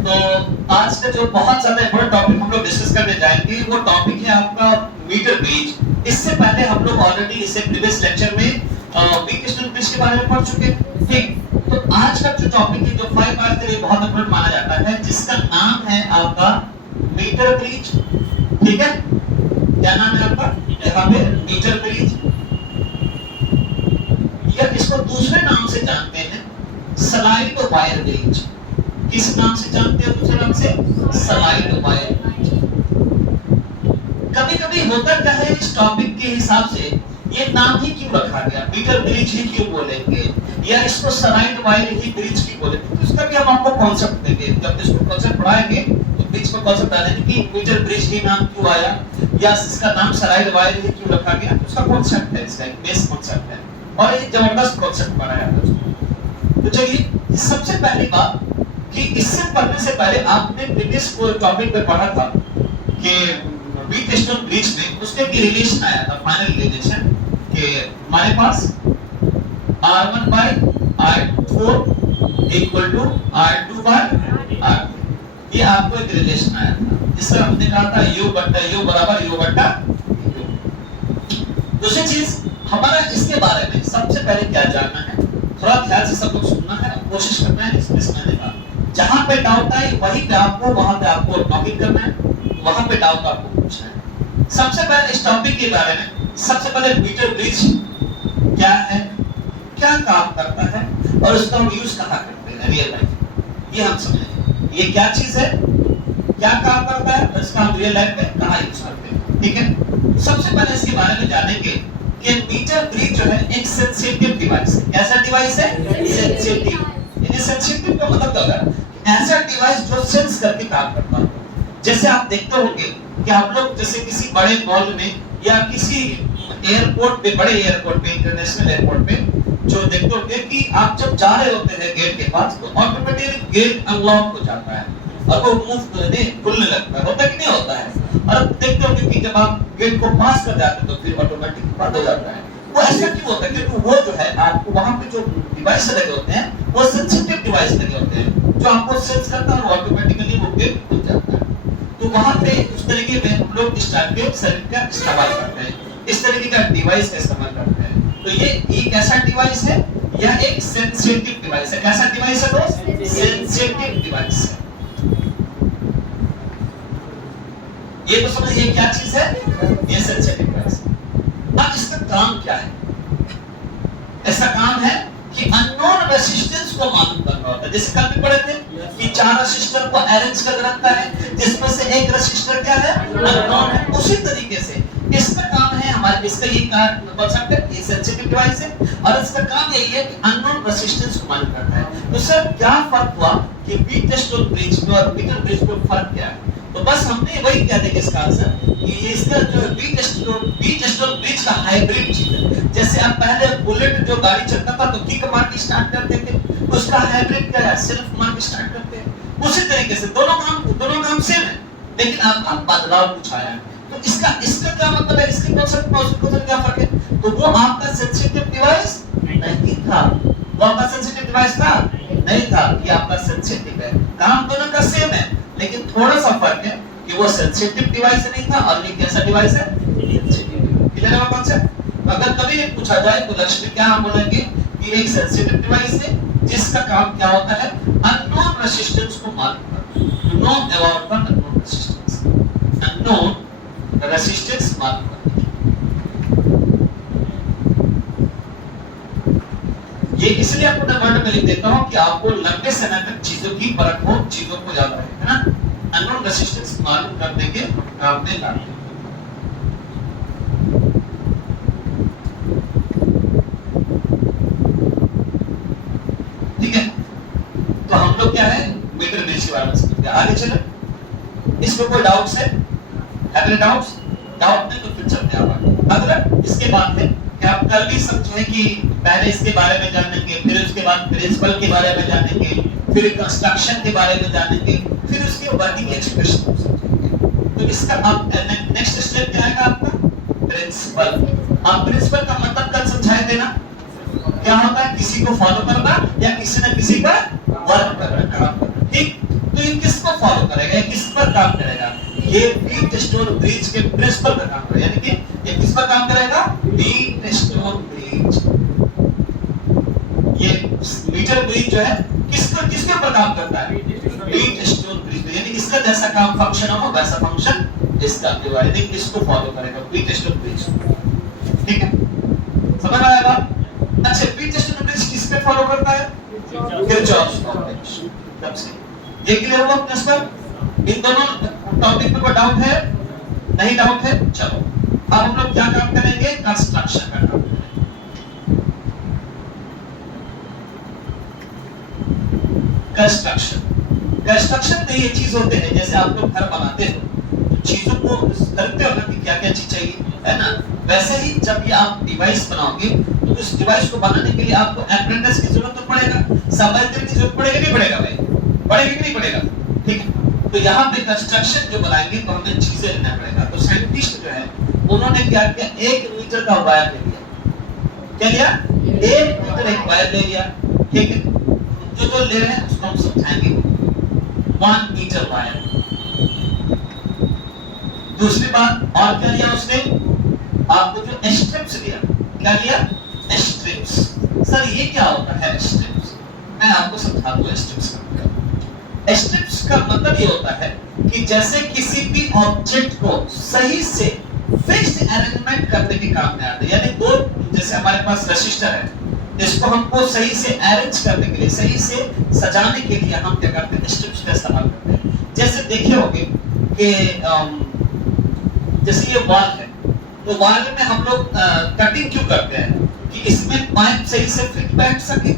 तो आज का जो बहुत ज्यादा इम्पोर्टेंट टॉपिक हम लोग डिस्कस करने जाएंगे वो टॉपिक है आपका मीटर ब्रिज। इससे पहले हम लोग ऑलरेडी इसे प्रीवियस लेक्चर में वीक स्टोन ब्रिज के बारे में पढ़ चुके हैं। ठीक, तो आज का जो टॉपिक है जो 5 मार्क्स के लिए बहुत इम्पोर्टेंट माना जाता है, जिसका नाम है आपका मीटर ब्रिज। ठीक है, क्या नाम है आपका यहाँ पे? मीटर ब्रिज, या इसको दूसरे नाम से जानते हैं स्लाइड वायर ब्रिज। किस नाम से जानते हैं दूसरे नाम से? Slide wire bridge. कभी-कभी होता क्या है, इस टॉपिक के हिसाब से ये नाम ही क्यों रखा गया, मीटर ब्रिज ही क्यों बोलेंगे, या इसको स्लाइड वायर ही ब्रिज क्यों बोलेंगे? तो इसका भी हम आपको कॉन्सेप्ट देंगे। जब इसको कॉन्सेप्ट पढ़ाएंगे तो बीच में कॉन्सेप्ट डालेंगे कि मीटर ब्रिज ही नाम क्यों आया, या इसका नाम स्लाइड वायर ही क्यों रखा गया। उसका कॉन्सेप्ट है, इसका एक बेस कॉन्सेप्ट है और एक जबरदस्त कॉन्सेप्ट बनाया है। तो चलिए, सबसे पहली बात कि इससे पढ़ने से पहले आपने प्रीवियस टॉपिक में पढ़ा था कि वीट स्टोन ब्रिज में उसके एक रिलेशन आया था, फाइनल रिलेशन कि हमारे पास R1 by R4 equal to R2 by R3। ये आपको एक रिलेशन आया था जिसका हमने कहा था U बट्टा U बराबर U बट्टा U। दूसरी चीज हमारा इसके बारे में सबसे पहले क्या जानना है, थोड़ा ध्यान से सब कुछ सुनना है, कोशिश करना है इसमें समझने का। जहां पे डाउट आए वहीं पे आपको टॉपिक करना है, वहां पे डाउट आपको पूछना है। सबसे पहले इस टॉपिक के बारे में सबसे पहले मीटर ब्रिज क्या है, क्या काम करता है और उसका हम यूज कहां करते हैं रियल लाइफ, ये हम समझेंगे। ये क्या चीज है, क्या काम करता है और इसका हम रियल लाइफ में कहां यूज करते हैं। ठीक है, सबसे पहले इसके बारे में जानेंगे कि मीटर ब्रिज जो है एक सेंसिटिव डिवाइस है। कैसा डिवाइस है? सेंसिटिव। यानी सेंसिटिव का मतलब क्या है? ऐसा डिवाइस जो सेंस करके काम करता है। जैसे आप देखते होंगे कि हम लोग जैसे किसी बड़े मॉल में या किसी एयरपोर्ट पे, बड़े एयरपोर्ट पे, इंटरनेशनल एयरपोर्ट पे जो देखते होंगे कि आप जब जा रहे होते हैं गेट के पास तो ऑटोमेटिकली गेट अनलॉक हो जाता है और वो मूव खुलने लगता है, होता कि नहीं होता है? और देखते होंगे कि जब आप गेट को पास कर जाते हैं तो फिर ऑटोमेटिक बंद हो जाता है। वो ऐसा क्यों होता है? क्योंकि वो जो है आपको वहां पे जो डिवाइस लगे होते हैं वो सेंसिटिव डिवाइस लगे होते हैं जो आपको सेंस करता है और ऑटोमेटिकली वो गेट खुल जाता है। तो वहां पे उस तरीके में हम लोग इस टाइप के सर्किट का इस्तेमाल करते हैं, इस तरीके का डिवाइस का इस्तेमाल करते हैं। तो ये एक ऐसा डिवाइस है, यह एक सेंसिटिव डिवाइस है। कैसा डिवाइस है दोस्त? सेंसिटिव डिवाइस है। ये तो समझिए क्या चीज है, ये सेंसिटिव डिवाइस। अब इसका काम क्या है? ऐसा काम है कि अननोन रेजिस्टेंस को मालूम करना होता है। जैसे कल भी पढ़े थे कि 4 रेजिस्टर को अरेंज कर रखता है जिसमें से एक रेजिस्टर क्या है? अननोन है। उसी तरीके से इसका काम है हमारे, इसका ये कॉन्सेप्ट है, ये सेंसिटिव डिवाइस है और इसका काम यही है कि अननोन रेजिस्टेंस को मालूम करता है। तो सर क्या फर्क हुआ कि वीट स्टोन ब्रिज में और मीटर ब्रिज में फर्क क्या है? तो बस हमने वही कह देंगे इसका आंसर कि इसका जो वीट स्टोन ब्रिज का हाइब्रिड चीज है। जैसे आप पहले बुलेट जो गाड़ी चलता था तो किक मार के स्टार्ट करते थे, उसका हाइब्रिड क्या है? सेल्फ मार के स्टार्ट करते हैं। उसी तरीके से दोनों काम सेम है, लेकिन अब बदलाव कुछ आया है। तो इसका क्या मतलब है? इसके कॉन्सेप्ट में उसके क्या फर्क है? तो वो आपका सेंसिटिव डिवाइस नहीं था, वो आपका सेंसिटिव डिवाइस था नहीं था, ये आपका सेंसिटिव है। काम दोनों का सेम है, लेकिन थोड़ा सा फर्क है कि वो सेंसिटिव डिवाइस नहीं था और ये कैसा डिवाइस है? क्लियर है कॉन्सेप्ट? अगर कभी पूछा जाए तो लक्ष्य में क्या हम बोलेंगे कि एक सेंसिटिव डिवाइस है जिसका काम क्या होता है? अननोन रेजिस्टेंस को मालूम करना। You know about the unknown resistance, unknown resistance मालूम करना। ये इसलिए आपको वर्ड में लिख देता हूं कि आपको लंबे समय तक चीजों की परख हो, चीजों को याद रहे, है ना? अननोन रेजिस्टेंस मालूम करने के काम में लाते हैं। ठीक है, तो हम लोग क्या है मीटर ब्रिज के बारे में समझते हैं। आगे चले, इसमें कोई डाउट्स है? Have any doubts? डाउट नहीं तो फिर चलते हैं आगे। अगला इसके बाद है कि आप कल भी समझे कि पहले इसके बारे में जानेंगे, फिर उसके बाद प्रिंसिपल के बारे में जानेंगे, फिर कंस्ट्रक्शन के बारे में जानेंगे, फिर उसके वर्किंग एक्सप्रेशन को समझेंगे। तो इसका अब नेक्स्ट स्टेप क्या आएगा आपका? प्रिंसिपल। आप प्रिंसिपल का मतलब कल समझाए थे ना, क्या होता है? किसी को फॉलो करना या किसी न किसी का वर्क करना। ठीक, तो ये किसको फॉलो करेगा, ये किस पर काम करेगा, ये व्हीटस्टोन ब्रिज के प्रिंसिपल पर काम करेगा, यानी कि ये किस पर काम करेगा, व्हीटस्टोन ब्रिज। ये मीटर ब्रिज जो है किसके ऊपर काम करता है, व्हीटस्टोन ब्रिज, यानी इसका जैसा काम फंक्शन हो वैसा फंक्शन इसका भी होगा, यानी इसको फॉलो करेगा व्हीटस्टोन ब्रिज। ठीक है, समझ आया बात। अच्छा, व्हीटस्टोन ब्रिज किस पे फॉलो करता है, किरचॉफ लॉ पे। तब से ये क्लियर हुआ अपने पर, इन दोनों टॉपिक पे कोई डाउट है, नहीं डाउट है। चलो अब हम लोग क्या काम करेंगे, कंस्ट्रक्शन का काम करेंगे। कंस्ट्रक्शन में ये चीज होते हैं, जैसे आप लोग घर बनाते हो चीजों को करते हो ना कि क्या क्या चीज चाहिए, है ना, वैसे ही जब ये आप डिवाइस बनाओगे तो उस डिवाइस को बनाने के लिए आपको एप्रेंटिस की जरूरत तो पड़ेगा, सामग्री की जरूरत पड़ेगा, नहीं पड़ेगा भाई, पड़ेगा कि नहीं पड़ेगा। ठीक है, तो यहाँ पे कंस्ट्रक्शन जो बनाएंगे तो हमें चीजें लेना पड़ेगा। तो साइंटिस्ट जो है उन्होंने क्या किया, 1 मीटर का वायर ले लिया, क्या लिया, 1 मीटर एक वायर ले लिया। ठीक है, जो ले रहे हैं उसको हम समझाएंगे, 1 मीटर वायर। दूसरी बात और क्या लिया उसने, आपको जो स्ट्रिप्स लिया, क्या लिया, स्ट्रिप्स। सर ये क्या होता है स्ट्रिप्स, मैं आपको समझा दूं स्ट्रिप्स का। स्ट्रिप्स का मतलब ये होता है कि जैसे किसी भी ऑब्जेक्ट को सही से फिक्स्ड अरेंजमेंट करने के काम में आते हैं, यानी दो, जैसे हमारे पास रजिस्टर है, इसको हमको सही से अरेंज करने के लिए, सही से सजाने के लिए हम क्या करते हैं, स्ट्रिप्स का इस्तेमाल करते हैं। जैसे देखे होंगे कि जैसे ये वॉल है, तो वॉल में हम लोग कटिंग क्यों करते हैं, कि इसमें पाइप सही से फिट बैठ सके,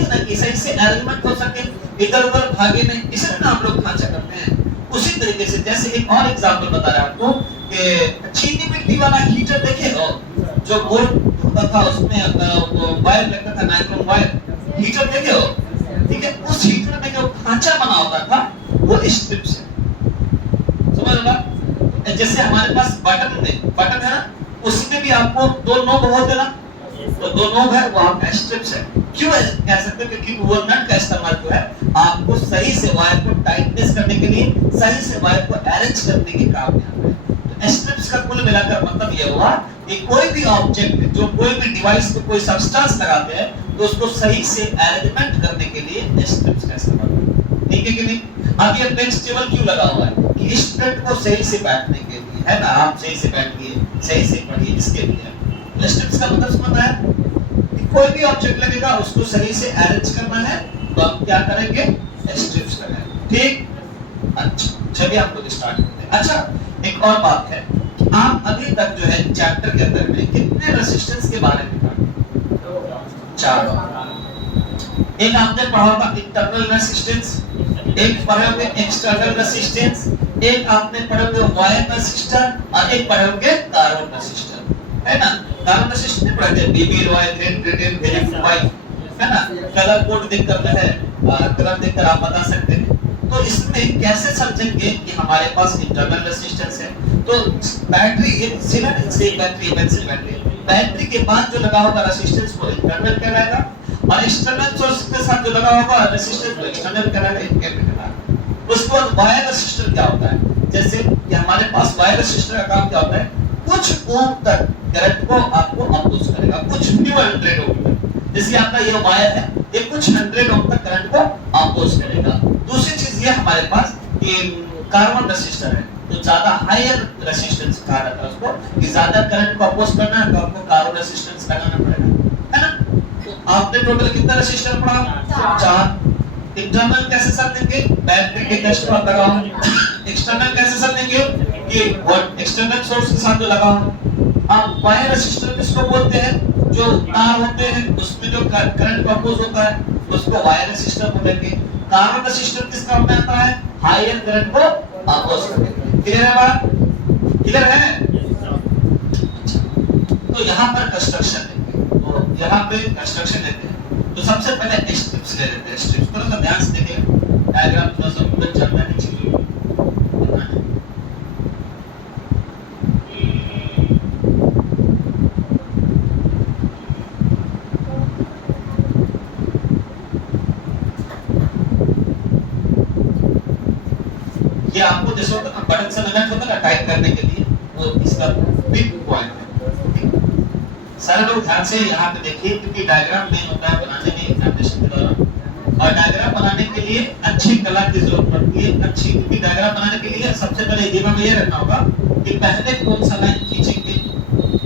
ना कि सही से अरेंजमेंट हो सके, इधर-उधर भागे नहीं, इसलिए ना हम लोग खांचा करते हैं। उसी तरीके से जैसे एक और एग्जांपल बता रहा आपको कि चीनी मिट्टी वाला हीटर देखे हो, जो गोल होता था, उसमें वो वायर लगता था, नाइट्रोन वायर, हीटर देखे हो। ठीक है, उस हीटर में जो खांचा बना होता था वो स्ट्रिप्स है, समझ लो। जैसे हमारे पास बटन है ना, उसमें भी आपको 2 नोब होते ना, तो 2 नोब है वो आपका स्ट्रिप्स है। क्यों कह सकते हो, क्योंकि वो नट का इस्तेमाल जो है आपको सही से वायर को टाइटनेस करने के लिए, सही से वायर को अरेंज करने के काम में आता है। तो स्ट्रिप्स का कुल मिलाकर मतलब ये हुआ कि कोई भी ऑब्जेक्ट, जो कोई भी डिवाइस को कोई सब्सटेंस लगाते हैं, तो उसको सही से अरेंजमेंट करने के लिए स्ट्रिप्स का इस्तेमाल करते हैं। ठीक है कि नहीं। अब ये बेंच टेबल क्यों लगा हुआ है, कि स्टूडेंट को सही से बैठने के लिए, है ना, आप सही से बैठिए, सही से पढ़िए, इसके लिए। स्ट्रिप्स का मतलब समझ आया, कोई भी ऑब्जेक्ट लगेगा उसको सही से अरेंज करना है, तो हम क्या करेंगे, स्ट्रिप्स करेंगे। ठीक, अच्छा चलिए हम लोग स्टार्ट करते हैं। अच्छा एक और बात है, आप अभी तक जो है चैप्टर के अंदर में कितने रेजिस्टेंस के बारे में पढ़ा, 4। एक आपने पढ़ा होगा इंटरनल रेजिस्टेंस, एक पढ़े होंगे एक्सटर्नल रेजिस्टेंस, एक आपने पढ़े होंगे वायर रेजिस्टर, और एक पढ़े होंगे कार्बन रेजिस्टर, है ना। कार्बन रेजिस्टर में पढ़ते हैं B B Roy grade Britain variant Y, है ना, कलर कोड देखकर जो है कलर देखकर आप बता सकते हैं। तो इसमें कैसे समझेंगे कि हमारे पास इंटरनल रेजिस्टेंस है, तो बैटरी एक सिलेंडर से बैटरी, पेंसिल बैटरी के बाद जो लगा होगा रेजिस्टेंस वो इंटरनल कहलाएगा, और एक्सटर्नल सोर्स के साथ जो लगा होगा रेजिस्टेंस वो एक्सटर्नल कहलाएगा, इनके भी कहलाएगा। उसके बाद वायर रेजिस्टर क्या होता है, जैसे कि हमारे पास वायर रेजिस्टर का काम क्या होता है, कुछ ओम तक करंट को आपको अपोज करेगा, कुछ न्यू 100 ओम तक, जैसे आपका ये वायर है, ये कुछ 100 ओम तक करंट को अपोज करेगा। दूसरी चीज ये हमारे पास कि कार्बन रेजिस्टर है, तो ज्यादा हायर रेजिस्टेंस कहा जाता है उसको, कि ज्यादा करंट को अपोज करना है तो आपको कार्बन रेजिस्टेंस लगाना पड़ेगा, है ना। तो आपने टोटल कितना रेजिस्टर पढ़ा, 4। इंटरनल कैसे समझेंगे, बैटरी के टेस्ट पर लगाओ। एक्सटर्नल कैसे समझेंगे, कि व्हाट एक्सटर्नल सोर्स के साथ जो लगा हो। अब वायर रेजिस्टर किसको बोलते हैं, जो तार होते हैं उसमें जो करंट को अपोज होता है उसको वायर रेजिस्टर बोलेंगे। कार्बन रेजिस्टर किस काम में आता है, हायर करंट को अपोज करने। क्लियर है बात, क्लियर है। तो यहाँ पर कंस्ट्रक्शन लेंगे, तो यहाँ पे कंस्ट्रक्शन लेते हैं, तो सबसे पहले स्ट्रिप्स ले लेते हैं। स्ट्रिप्स थोड़ा सा ध्यान से देखिए, डायग्राम थोड़ा सा ऊपर चलना है, नीचे ये आपको जैसे होता है बटन से नट होता है ना टाइप करने के लिए, वो इसका बिग पॉइंट है। सारे लोग ध्यान से यहाँ पे देखिए, क्योंकि डायग्राम मेन होता है बनाने में एग्जामिनेशन के दौरान, और डायग्राम बनाने के लिए अच्छी कला की जरूरत पड़ती है। अच्छी, क्योंकि डायग्राम बनाने के लिए सबसे पहले दिमाग में ये रखना होगा कि पहले कौन सा लाइन खींचेंगे,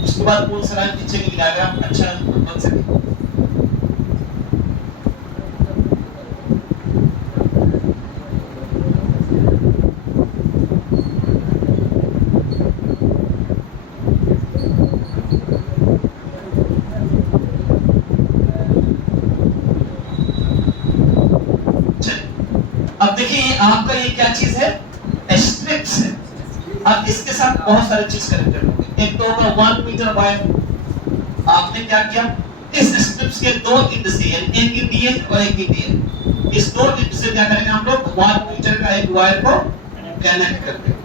उसके बाद कौन सा लाइन खींचेंगे, डायग्राम अच्छा बन सके। अब देखिए ये आपका ये क्या चीज है, स्ट्रिप्स है। अब इसके साथ बहुत सारे चीज कनेक्टेड होंगे। एक तो होगा 1 मीटर वायर। आपने क्या किया, इस स्ट्रिप्स के दो एंड से, यानी एक एंड ये और एक एंड ये, इस दो एंड से क्या करेंगे हम लोग, 1 मीटर का एक वायर को कनेक्ट करते हैं।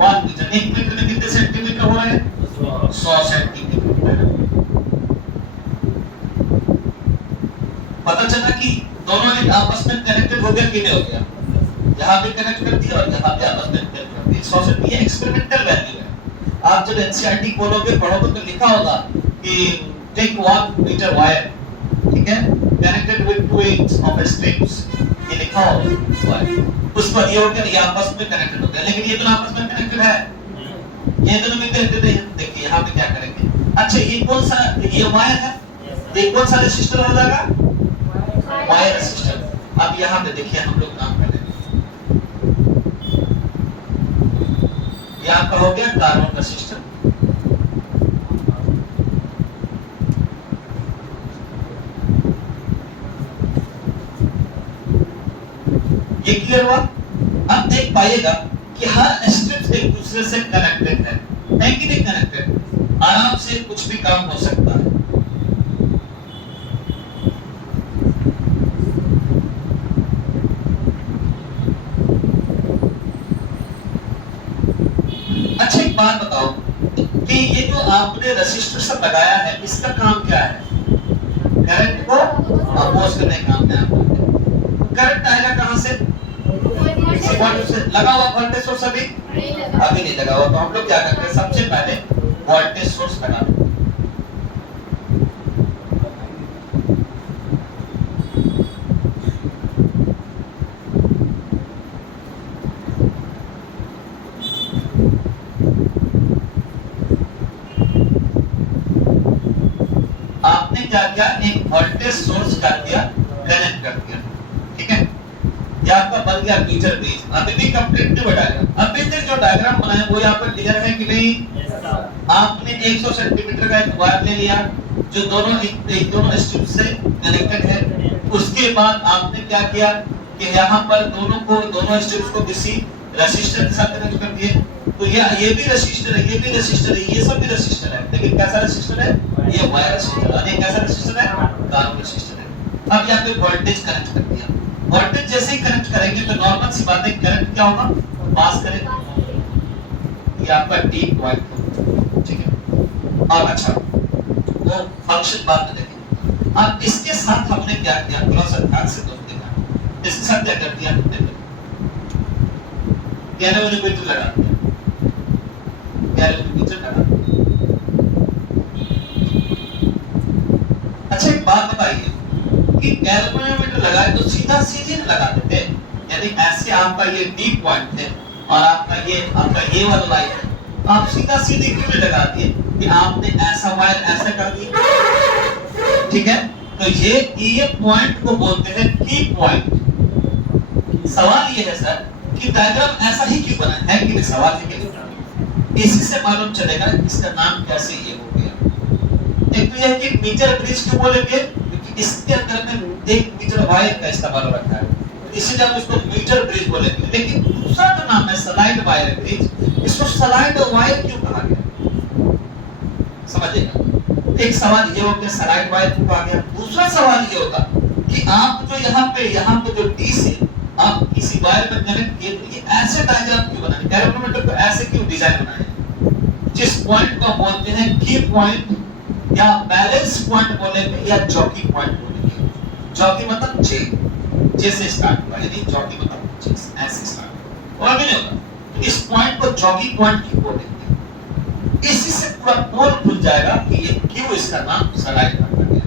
1 मीटर, 1 मीटर में कितने सेंटीमीटर हो रहा है, 100 सेंटीमीटर। पता चला कि दोनों एंड आपस में कनेक्टेड हो गया कि नहीं हो गया, यहाँ भी कनेक्ट कर दिया और यहाँ भी आपस में कनेक्ट कर दिया। 100 से ये एक्सपेरिमेंटल वैल्यू है। आप जब एनसीईआरटी खोलोगे पढ़ोगे तो लिखा होगा कि टेक 1 मीटर वायर, ठीक है, connected with 2 ends of strips, ये लिखा होगा। उस पर ये हो गया, ये आपस में कनेक्टेड हो गया, लेकिन ये दोनों आपस में कनेक्टेड है, ये दोनों में कनेक्टेड है। देखिए यहाँ पे क्या करेंगे, अच्छा ये कौन सा, ये वायर है, ये कौन सा रेसिस्टर हो जाएगा, वायर रेसिस्टर। अब यहाँ पे देखिए हम लोग काम कर रहे हैं, ये आपका हो गया कार्बन रेसिस्टर। ये क्लियर हुआ। अब देख पाइएगा कि हर स्ट्रिप एक दूसरे से कनेक्टेड है कि नहीं कनेक्टेड, आराम से कुछ भी काम हो सकता है। अच्छा एक बात बताओ कि ये जो आपने रेसिस्टर सब लगाया है, इसका काम क्या है, करंट को अपोज करने का काम है। करंट आएगा कहां से, से लगा हुआ वोल्टेज सोर्स अभी नहीं लगा हुआ, तो हम लोग क्या करते हैं, सबसे पहले वोल्टेज सोर्स लगा देते हैं। आपने क्या किया, एक वोल्टेज सोर्स कर दिया, कनेक्ट कर दिया, ठीक है, ये आपका बन गया मीटर ब्रिज। अभी भी कंप्लीट नहीं बनाया, अभी तक जो डायग्राम बनाया वो यहाँ पर क्लियर है कि नहीं। आपने 100 सेंटीमीटर का एक वायर ले लिया जो दोनों स्ट्रिप से कनेक्टेड है। उसके बाद आपने क्या किया कि यहाँ पर दोनों स्ट्रिप्स को किसी रेसिस्टर के साथ कनेक्ट कर दिए। तो ये भी रेसिस्टर है, ये भी रेसिस्टर है, ये सब भी रेसिस्टर है, लेकिन कैसा रेसिस्टर है, ये वायर रेसिस्टर, और ये कैसा रेसिस्टर है, कार्बन रेसिस्टर है। अब यहाँ पे वोल्टेज कनेक्ट कर दिया। वोल्टेज जैसे ही कनेक्ट करेंगे तो नॉर्मल सी बात है, करंट क्या होगा, पास करेगा, ये आपका डी पॉइंट, ठीक है। और अच्छा वो फंक्शन बाद में देखेंगे। अब इसके साथ हमने क्या किया, थोड़ा सा ध्यान से देखना, इसके साथ क्या कर दिया हमने, गैल्वेनोमीटर लगा दिया, गैल्वेनोमीटर लगा दिया। अच्छा एक बात बताइए कि गैल्वेनोमीटर लगाए तो सीधा सीधे लगा देते, यानी ऐसे आपका ये डी पॉइंट है और आपका ये वाला लाइन है, आप सीधा सीधे क्यों नहीं लगा दिए कि आपने ऐसा वायर ऐसा कर दिया, ठीक है। तो ये पॉइंट को बोलते हैं की पॉइंट। सवाल ये है सर कि डायग्राम ऐसा ही क्यों बना है कि नहीं, सवाल है कि नहीं, इसी से मालूम चलेगा इसका नाम कैसे ये हो गया। एक तो यह कि मीटर ब्रिज क्यों बोलेंगे, क्योंकि इसके अंदर में 1 मीटर वायर का इस्तेमाल रखा है, इसीलिए हम इसको मीटर ब्रिज बोलेंगे। लेकिन दूसरा जो नाम है सलाइड वायर ब्रिज, इसको सलाइड वायर क्यों कहा गया, समझिएगा। एक सवाल ये हो गया सलाइड वायर क्यों कहा गया। दूसरा सवाल ये होगा कि आप जो यहाँ पे जो डी से आप किसी वायर में कनेक्ट किए, तो ये ऐसे डायग्राम क्यों बनाए, गैल्वेनोमीटर को ऐसे क्यों डिजाइन बनाए, जिस पॉइंट को बोलते हैं की पॉइंट या बैलेंस पॉइंट बोलेंगे या जॉकी पॉइंट बोलेंगे। जॉकी मतलब जे से स्टार्ट हुआ, यानी जॉकी मतलब जे ऐसे स्टार्ट। होगा कि नहीं होगा? तो इस पॉइंट को जॉकी पॉइंट क्यों बोलेंगे? इसी से पूरा पोल खुल जाएगा कि ये क्यों इसका नाम सलाइड रखा गया।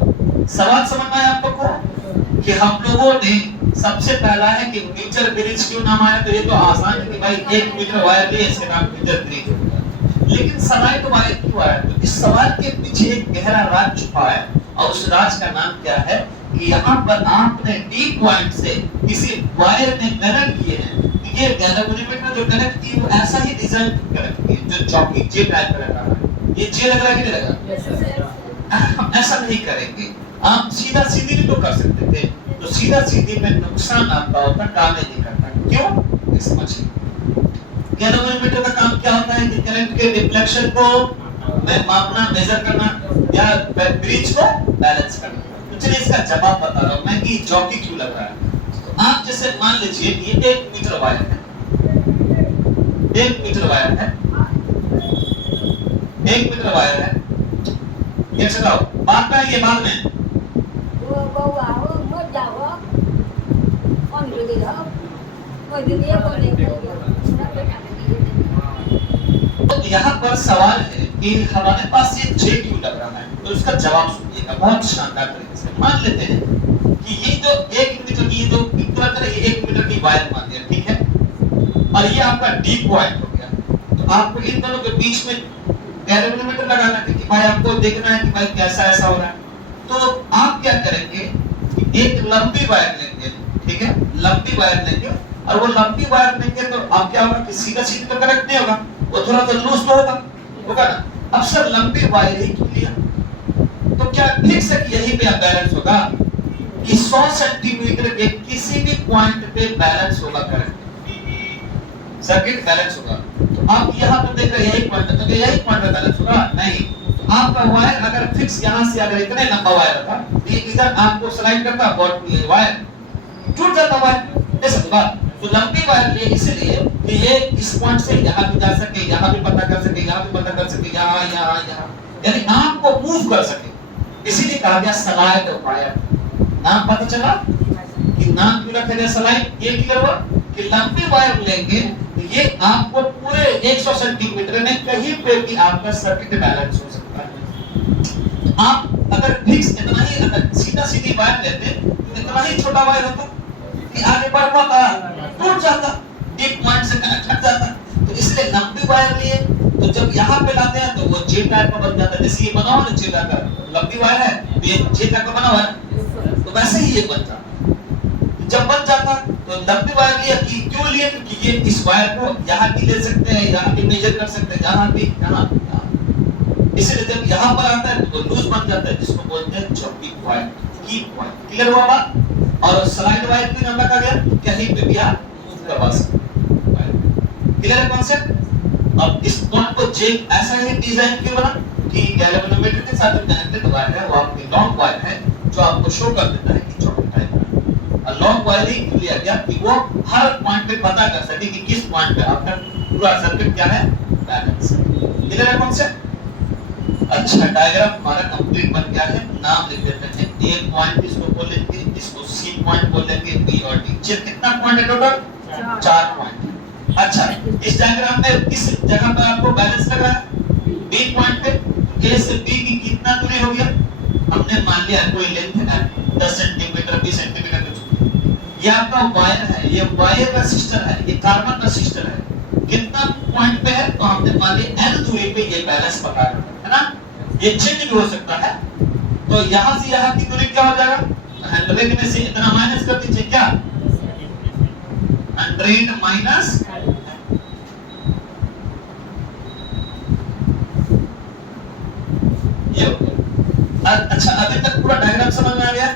सवाल समझ में आया आप लोग को कि हम लोगों ने सबसे पहला है कि मीटर ब्रिज क्यों नाम आया? तो ये तो आसान है कि भाई 1 मीटर वायर लिए इसके नाम मीटर ब्रिज हो गया। लेकिन सलाइड वायर क्यों आया? तो इस सवाल के पीछे एक गहरा राज छुपा है और उस राज का नाम क्या है कि यहाँ पर आपने डी पॉइंट से किसी वायर ने कनेक्ट किए हैं। ये गैल्वेनोमीटर जो कनेक्ट की वो ऐसा ही डिजाइन कनेक्ट की जो चौकी जे टाइप का लग रहा है। ये जे लग रहा है कि नहीं लग रहा? हम ऐसा नहीं करेंगे। आप सीधा सीधी भी तो कर सकते थे। तो सीधा सीधी में नुकसान आपका होता, काम नहीं करता। क्यों? समझिए गैल्वेनोमीटर का काम क्या होता है कि करंट के रिफ्लेक्शन को मापना, मेजर करना या ब्रिज को बैलेंस करना। तो चलिए इसका जवाब बता रहा हूं मैं कि जॉकी क्यों लग रहा है। तो आप जैसे मान लीजिए ये 1 मीटर वायर है, 1 मीटर वायर है, 1 मीटर वायर है। ये चलाओ बात में ये बाद में तो यहाँ पर सवाल है कि हमारे पास ये जे क्यों लग रहा है। तो इसका जवाब सुनिएगा बहुत शानदार तरीके से। मान लेते हैं कि ये जो 1 मीटर की जो इक्वेटर है, 1 मीटर की वायर मान लिया, ठीक है, और ये आपका डी पॉइंट हो गया। तो आपको इन दोनों के बीच में गैल्वेनोमीटर लगाना है कि भाई आपको देखना है कि भाई कैसा ऐसा हो रहा है। तो आप क्या करेंगे कि एक लंबी वायर लेंगे, ठीक है, लंबी वायर लेंगे और वो लंबी वायर लेंगे तो आप क्या होगा कि सीधा सीधा तो कनेक्ट नहीं होगा, वो थोड़ा तो लूज तो होगा ना। अब सर लंबी वायर ही क्यों लिया? तो क्या फिक्स है कि यहीं पे आप बैलेंस होगा कि 100 सेंटीमीटर के किसी भी पॉइंट पे बैलेंस होगा, करंट सर्किट बैलेंस होगा। तो आप यहाँ पर देख रहे हैं यही पॉइंट है, तो यही पॉइंट पे बैलेंस होगा नहीं। तो आपका वायर अगर फिक्स यहाँ से अगर इतने लंबा वायर था, ये इधर आपको स्लाइड करता वायर टूट जाता वायर, ऐसा बात। तो लंबी वायर लिए इसलिए कि ये इस पॉइंट से यहाँ भी जा सके, यहाँ भी पता कर सके, यहाँ भी पता कर सके, यहाँ यहाँ यहाँ, यानी आपको मूव कर सके। इसीलिए कहा गया स्लाइड वायर। नाम पता चला कि नाम क्यों रखा गया स्लाइड। ये क्लियर हुआ कि लंबी वायर लेंगे ये आपको पूरे 100 सेंटीमीटर में कहीं पे भी आपका सर्किट बैलेंस हो सकता है। आप अगर फिक्स इतना ही अगर सीधा सीधी वायर लेते तो इतना ही छोटा वायर होता कि आगे बढ़ पाता, टूट जाता, एक पॉइंट से कनेक्ट हट जाता। तो इसलिए लंबी वायर लिए तो जब यहाँ पे लाते हैं तो वो जे टाइप का बन जाता है। जैसे ये बना हुआ ना जे टाइप का, लंबी वायर है तो ये जे टाइप का बना हुआ है, तो वैसे ही ये बन जाता। जब बन जाता तो लंबी वायर लिया कि क्यों लिए? क्योंकि ये इस वायर को यहाँ भी ले सकते हैं, यहाँ भी मेजर कर सकते हैं, यहाँ भी यहाँ। इसलिए जब यहाँ पर आता है तो लूज बन जाता है, जिसको बोलते हैं चौकी वायर, की पॉइंट। क्लियर हुआ बात? और स्लाइड वायर भी नाम रखा गया, कहीं पे भी आप मूव करवा सकते हैं। क्लियर है कॉन्सेप्ट? अब इस पॉइंट को जे ऐसा ही डिजाइन क्यों बना कि गैल्वेनोमीटर के साथ कनेक्टेड वायर है, वो आपकी लॉन्ग वायर है जो आपको शो कर देता है कि चौकी टाइप का। लॉन्ग वायरिंग लिया गया कि वो हर पॉइंट पे पता कर सके कि किस पॉइंट पे आपका पूरा सर्किट क्या है, बैलेंस है। क्लियर है कॉन्सेप्ट? अच्छा, डायग्राम हमारा कंप्लीट बन गया है। नाम लिख देते हैं। ए पॉइंट इसको बोलेंगे, इसको सी पॉइंट बोलेंगे, बी और डी। कितना पॉइंट है टोटल? 4 पॉइंट। अच्छा, इस डायग्राम में किस जगह पर आपको बैलेंस लगा है? बी पॉइंट पे। ए से बी की कितना दूरी हो गया? हमने मान लिया कोई लेंथ है 10 सेंटीमीटर 20 सेंटीमीटर कुछ। ये आपका वायर है, ये वायर रेसिस्टर है, ये कार्बन रेसिस्टर है। कितना पॉइंट पे है? तो हमने मान लिया n दूरी पे ये बैलेंस पकड़ रहा है ना। ये चेंज भी हो सकता है। तो यहाँ से यहाँ की दूरी क्या हो जाएगा? 100 में से इतना माइनस कर दीजिए, क्या 100 माइनस ये हो गया। अच्छा, अभी तक पूरा डायग्राम समझ में आ गया?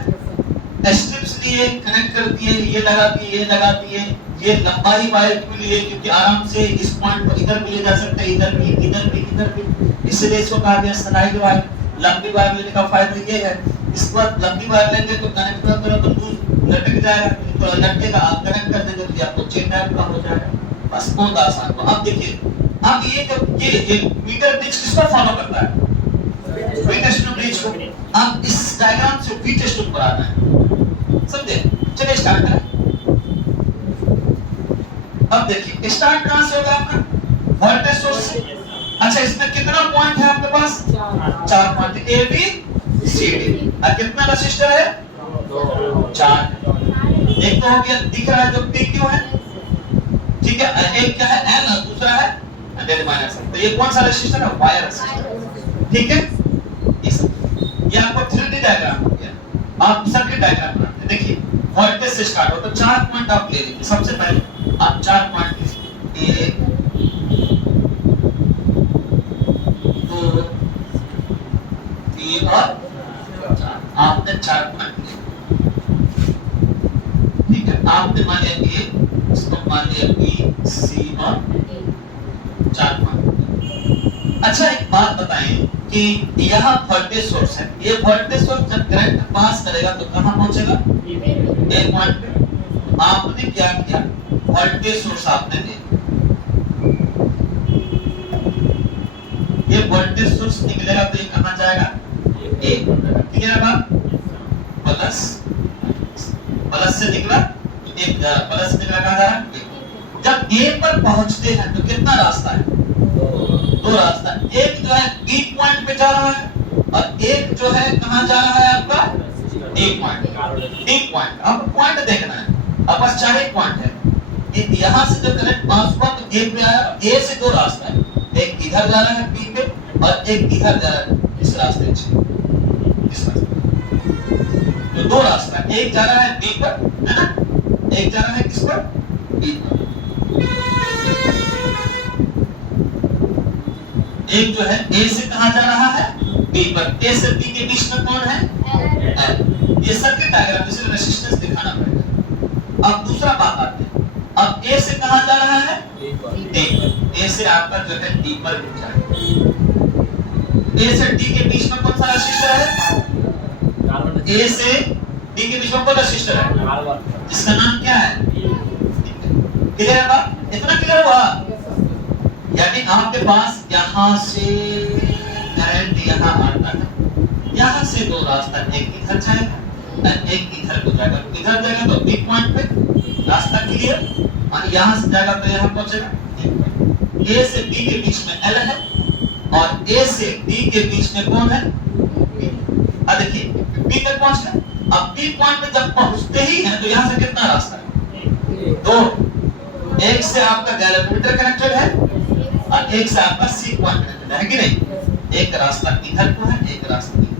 स्ट्रिप्स लिए, कनेक्ट कर दिए, ये लगा दिए, ये लगा दिए। ये लंबाई वायर क्यों लिए? क्योंकि आराम से इस पॉइंट को इधर भी ले जा सकते हैं, इधर भी, इधर भी, इधर भी। इसलिए इसको कहा गया स्लाइड वायर। लंबी वायर लेने का फायदा ये है, इस पर लंबी वायर लेंगे तो कनेक्ट करो तो लूज लटक जाएगा, तो लटकेगा, आप कनेक्ट कर देंगे तो आपको चेन टाइप का हो जाएगा। बस बहुत आसान। तो अब देखिए, अब ये मीटर ब्रिज किसको फॉलो करता है? वीटस्टोन ब्रिज को। अब इस डायग्राम से वीटस्टोन बनाना है, समझे? चलिए स्टार्ट करें। अब देखिए स्टार्ट कहां से होगा आपका? वोल्टेज सोर्स से। अच्छा इसमें कितना पॉइंट है आपके पास? 4 point, A B C D. और कितना रेसिस्टर है? 4। एक तो हो गया, दिख रहा है जो पी क्यू है, ठीक है। एक क्या है एन और दूसरा है डेल माइनस। तो ये कौन सा रेसिस्टर है? वायर रेसिस्टर, ठीक है। ये आपको 3D डायग्राम हो गया। आप सर्किट डायग्राम बनाते हैं। देखिए वोल्टेज से स्टार्ट हो तो 4 पॉइंट आप ले लीजिए। सबसे पहले आप 4 पॉइंट लीजिए, 1 2 3 और 4। आपने 4 पॉइंट लिए, ठीक है। आपने मान लिया ए, इसको मान लिया बी सी और 4 पॉइंट। अच्छा एक बात बताएं कि यहाँ वोल्टेज सोर्स है, ये वोल्टेज सोर्स जब करंट पास करेगा तो कहां पहुंचेगा? एक पॉइंट पे। आपने क्या किया? वोल्टेज सोर्स आपने दिया, ये वोल्टेज सोर्स निकलेगा तो ये कहां जाएगा? ए। ठीक है ना बात? प्लस प्लस से निकला एक, प्लस से निकला कहां जा रहा है? जब ए पर पहुंचते हैं तो कितना रास्ता है? 2 रास्ता। एक जो है बी पॉइंट पे जा रहा है और एक जो है कहां जा रहा है आपका? D point. डी पॉइंट अब पॉइंट देखना है, अब बस 4 ही पॉइंट है। एक यहां से जब करंट पास हुआ तो ए पे आया। ए से 2 रास्ता है, एक इधर जा रहा है बी पे और एक इधर जा रहा है इस रास्ते से, इस रास्ते। तो 2 रास्ता, एक जा रहा है बी पर, है ना, एक जा रहा है किस पर? बी पर। एक जो है ए से कहां जा रहा है? बी पर। ए से बी के बीच में कौन है? एल। ये सर्किट डायग्राम, इसलिए रेजिस्टेंस दिखाना पड़ेगा। अब दूसरा बात आते हैं, अब ए से कहां जा रहा है? डी पर। ए से आपका जो है डी पर जाएगा। ए से डी के बीच में कौन सा रेजिस्टर है? ए से डी के बीच में कौन रेजिस्टर है? जिसका नाम क्या है? क्लियर है बात? इतना क्लियर हुआ? यानी आपके पास यहां से करंट यहां आता है, यहां से 2 रास्ता, एक इधर जाएगा और एक इधर को जाएगा। इधर जाएगा तो बी पॉइंट पे रास्ता क्लियर, और यहां से जाएगा तो यहां पहुंचेगा। ए से बी के बीच में एल है और ए से डी के बीच में कौन है? बी। अब देखिए बी तक पहुंच गए। अब बी पॉइंट पे जब पहुंचते ही है तो यहां से कितना रास्ता है? 2। एक से आपका गैल्वेनोमीटर कनेक्टेड है और एक से आपका सी पॉइंट कनेक्टेड है कि नहीं? एक रास्ता इधर को है, एक रास्ता इधर।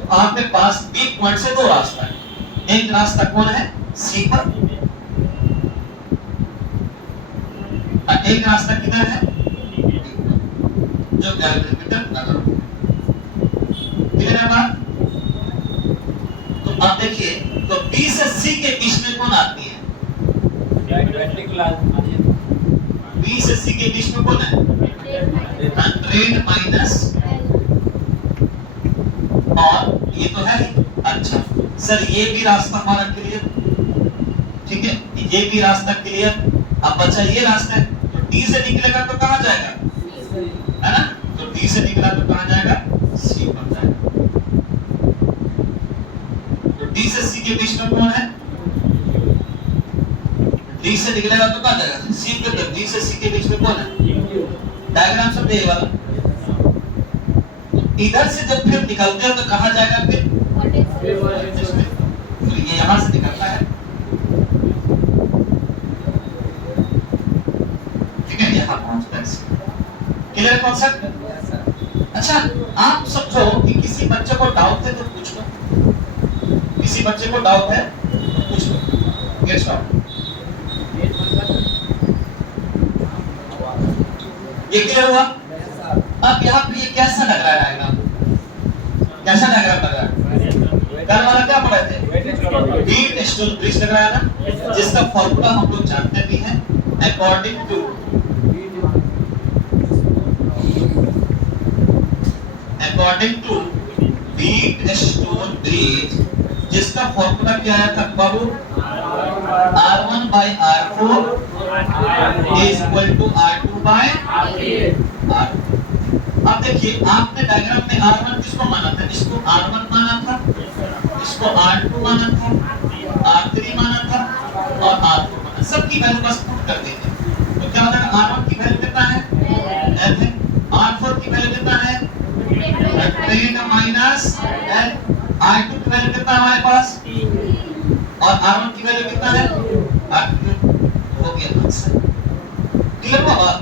तो आपके पास बी पॉइंट से 2 रास्ता है। एक रास्ता कौन है? सी पर, और एक रास्ता किधर है? जो गैल्वेनोमीटर नगर। क्लियर है बात? तो आप देखिए, तो बी से सी के बीच में कौन आती है? बी से सी के बीच में कौन है? 100 माइनस, और ये तो है। अच्छा सर ये भी रास्ता हमारा क्लियर, ठीक है, ये भी रास्ता क्लियर। अब बचा ये रास्ता है, तो डी से निकलेगा तो कहां जाएगा? है ना? तो डी से निकला तो कहां जाएगा? सी पर जाएगा। तो डी से सी के बीच में कौन है? डी से निकलेगा तो कहां जाएगा? सी पे। तो डी से सी के बीच में कौन है? डायग्राम समझे ये वाला? इधर से जब फिर निकलते हैं तो कहां जाएगा फिर? तो ये यहां से निकलता है, ठीक है, यहां पहुंचता है। Clear concept? अच्छा आप समझो कि किसी बच्चे को डाउट है तो पूछ लो, किसी बच्चे को डाउट है तो पूछ लो। Get start. ये क्लियर हुआ? अब यहाँ पे ये कैसा लग रहा है डायग्राम? कैसा डायग्राम लग रहा है? कल वाला क्या पढ़े थे? हीट स्टोन ब्रिज लग रहा है ना, जिसका फॉर्मूला हम लोग जानते भी हैं। According to Wheatstone bridge, जिसका फॉर्मूला क्या आया था बाबू? R1 by R4 is equal to R2 by R। अब देखिए आपने डायग्राम में R1 किसको माना था? इसको R1 माना था, इसको R2 माना था, R3 माना था और R4 माना। सबकी वैल्यू बस पुट कर देंगे। तो क्या हो जाएगा, R1 की वैल्यू कितना है, L है, R4 की वैल्यू कितना है, 8 माइनस L, R2 की वैल्यू कितना है हमारे पास, और R1 की वैल्यू कितना है, 8 हो गया आंसर। क्लियर हुआ बात?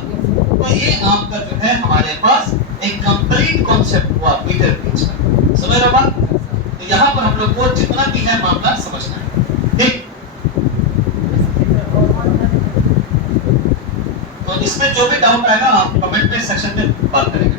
तो ये आपका जो है हमारे पास एक कंप्लीट कॉन्सेप्ट हुआ मीटर ब्रिज का। समझ रहे हो बात? तो यहाँ पर हम लोग को जितना भी है मामला समझना है, ठीक? तो इसमें जो भी डाउट आएगा आप कमेंट में सेक्शन में बात करेंगे।